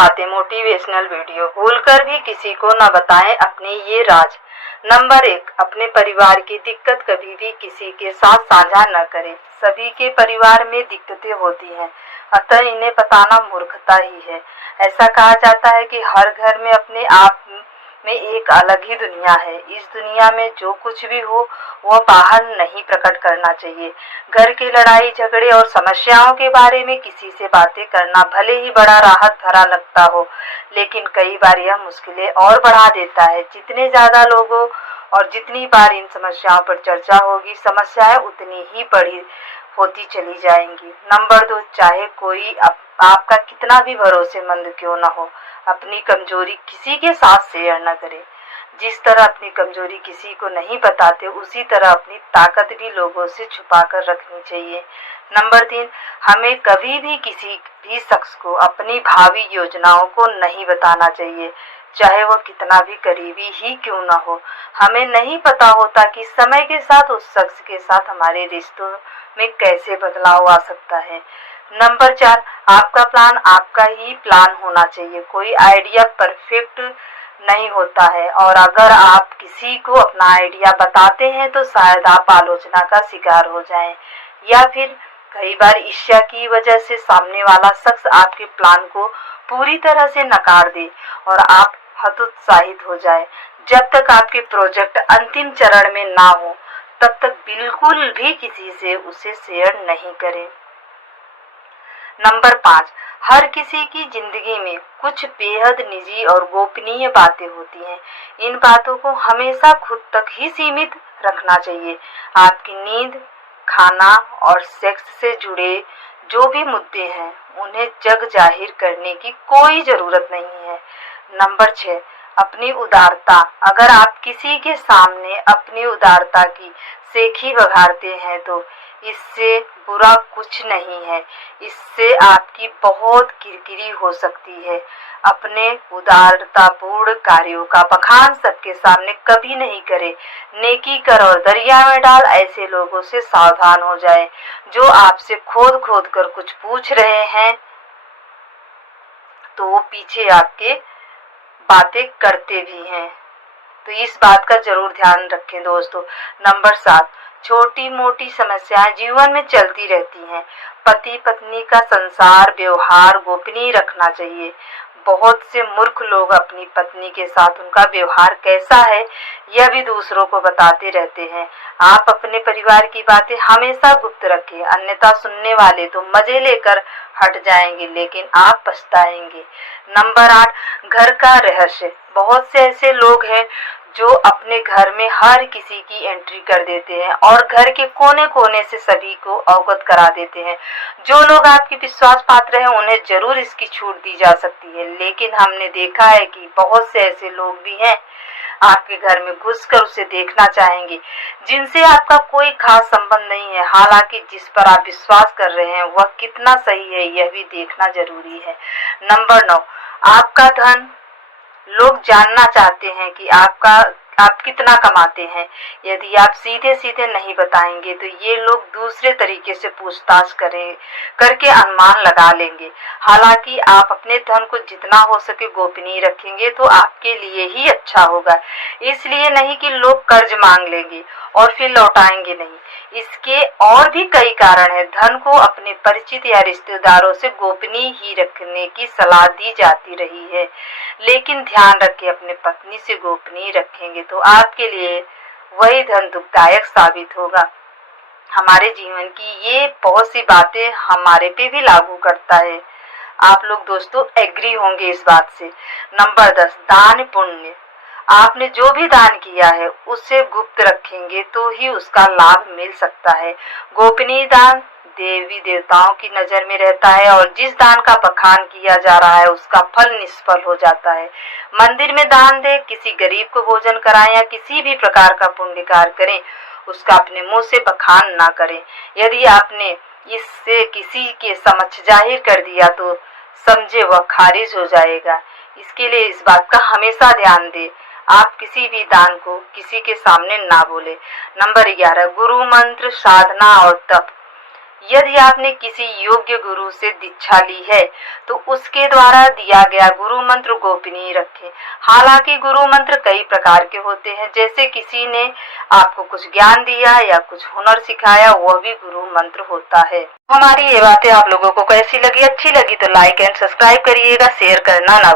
बातें motivational video भूलकर भी किसी को न बताएं अपने ये राज। नंबर 1, अपने परिवार की दिक्कत कभी भी किसी के साथ साझा न करें। सभी के परिवार में दिक्कतें होती हैं, अतः इन्हें बताना मूर्खता ही है। ऐसा कहा जाता है कि हर घर में अपने आप में एक अलग ही दुनिया है। इस दुनिया में जो कुछ भी हो वह बाहर नहीं प्रकट करना चाहिए। घर की लड़ाई झगड़े और समस्याओं के बारे में किसी से बातें करना भले ही बड़ा राहत भरा लगता हो, लेकिन कई बार यह मुश्किलें और बढ़ा देता है। जितने ज्यादा लोगों और जितनी बार इन समस्याओं पर चर्चा होगी, समस्याएं उतनी ही बड़ी होती चली जाएंगी। नंबर 2, चाहे कोई आपका कितना भी भरोसेमंद क्यों न हो, अपनी कमजोरी किसी के साथ शेयर न करें। जिस तरह अपनी कमजोरी किसी को नहीं बताते, उसी तरह अपनी ताकत भी लोगों से छुपा कर रखनी चाहिए। नंबर 3, हमें कभी भी किसी भी शख्स को अपनी भावी योजनाओं को नहीं बताना चाहिए, चाहे वह कितना भी करीबी ही क्यों न हो। हमें नहीं पता होता कि समय के साथ उस शख्स के साथ हमारे रिश्तों में कैसे बदलाव आ सकता है। नंबर 4, आपका प्लान आपका ही प्लान होना चाहिए। कोई आइडिया परफेक्ट नहीं होता है, और अगर आप किसी को अपना आइडिया बताते हैं तो शायद आप आलोचना का शिकार हो जाएं, या फिर कई बार ईर्ष्या की वजह से सामने वाला शख्स आपके प्लान को पूरी तरह से नकार दे और आप हतोत्साहित हो जाए। जब तक आपके प्रोजेक्ट अंतिम चरण में ना हो, तब तक बिल्कुल भी किसी से उसे शेयर नहीं करें। नंबर 5, हर किसी की जिंदगी में कुछ बेहद निजी और गोपनीय बातें होती हैं। इन बातों को हमेशा खुद तक ही सीमित रखना चाहिए। आपकी नींद, खाना और सेक्स से जुड़े जो भी मुद्दे हैं, उन्हें जग जाहिर करने की कोई जरूरत नहीं है। नंबर 6, अपनी उदारता। अगर आप किसी के सामने अपनी उदारता की सेखी बघारते हैं तो इससे बुरा कुछ नहीं है। इससे आपकी बहुत किरकिरी हो सकती है। अपने उदारतापूर्ण कार्यों का बखान सबके सामने कभी नहीं करें। नेकी कर और दरिया में डाल, ऐसे लोगों से सावधान हो जाएं जो आपसे खोद खोद कर कुछ पूछ रहे हैं तो वो पीछे आपके बातें करते भी हैं। तो इस बात का जरूर ध्यान रखें दोस्तों। नंबर 7, छोटी मोटी समस्याएं जीवन में चलती रहती हैं। पति पत्नी का संसार व्यवहार गोपनीय रखना चाहिए। बहुत से मूर्ख लोग अपनी पत्नी के साथ उनका व्यवहार कैसा है यह भी दूसरों को बताते रहते हैं। आप अपने परिवार की बातें हमेशा गुप्त रखें, अन्यथा सुनने वाले तो मजे लेकर हट जाएंगे, लेकिन आप पछताएंगे। नंबर 8, घर का रहस्य। बहुत से ऐसे लोग हैं जो अपने घर में हर किसी की एंट्री कर देते हैं और घर के कोने कोने से सभी को अवगत करा देते हैं। जो लोग आपके विश्वास पात्र हैं, उन्हें जरूर इसकी छूट दी जा सकती है, लेकिन हमने देखा है कि बहुत से ऐसे लोग भी हैं आपके घर में घुसकर उसे देखना चाहेंगे, जिनसे आपका कोई खास संबंध नहीं है। हालांकि जिस पर आप विश्वास कर रहे हैं वह कितना सही है, यह भी देखना जरूरी है। नंबर 9, आपका धन। लोग जानना चाहते हैं कि आप कितना कमाते हैं। यदि आप सीधे सीधे नहीं बताएंगे तो ये लोग दूसरे तरीके से पूछताछ करके अनुमान लगा लेंगे। हालांकि आप अपने धन को जितना हो सके गोपनीय रखेंगे तो आपके लिए ही अच्छा होगा। इसलिए नहीं कि लोग कर्ज मांग लेंगे और फिर लौटाएंगे नहीं। इसके और भी कई कारण हैं। धन को अपने परिचित या रिश्तेदारों से गोपनीय ही रखने की सलाह दी जाती रही है, लेकिन ध्यान रखें, अपने पत्नी से गोपनीय रखेंगे तो आपके लिए वही धन दुखदायक साबित होगा। हमारे जीवन की ये बहुत सी बातें हमारे पे भी लागू करता है। आप लोग दोस्तों एग्री होंगे इस बात से। नंबर 10, दान पुण्य। आपने जो भी दान किया है उसे गुप्त रखेंगे तो ही उसका लाभ मिल सकता है। गोपनीय दान देवी देवताओं की नजर में रहता है, और जिस दान का बखान किया जा रहा है उसका फल निष्फल हो जाता है। मंदिर में दान दे, किसी गरीब को भोजन कराएं या किसी भी प्रकार का पुण्य कार्य करें, उसका अपने मुंह से बखान ना करें। यदि आपने इससे किसी के समक्ष जाहिर कर दिया तो समझे वह खारिज हो जाएगा। इसके लिए इस बात का हमेशा ध्यान दें, आप किसी भी दान को किसी के सामने ना बोले। नंबर 11, गुरु मंत्र, साधना और तप। यदि आपने किसी योग्य गुरु से दीक्षा ली है तो उसके द्वारा दिया गया गुरु मंत्र गोपनीय रखें। हालांकि गुरु मंत्र कई प्रकार के होते हैं, जैसे किसी ने आपको कुछ ज्ञान दिया या कुछ हुनर सिखाया, वह भी गुरु मंत्र होता है। हमारी ये बातें आप लोगों को कैसी लगी? अच्छी लगी तो लाइक एंड सब्सक्राइब करिएगा, शेयर करना ना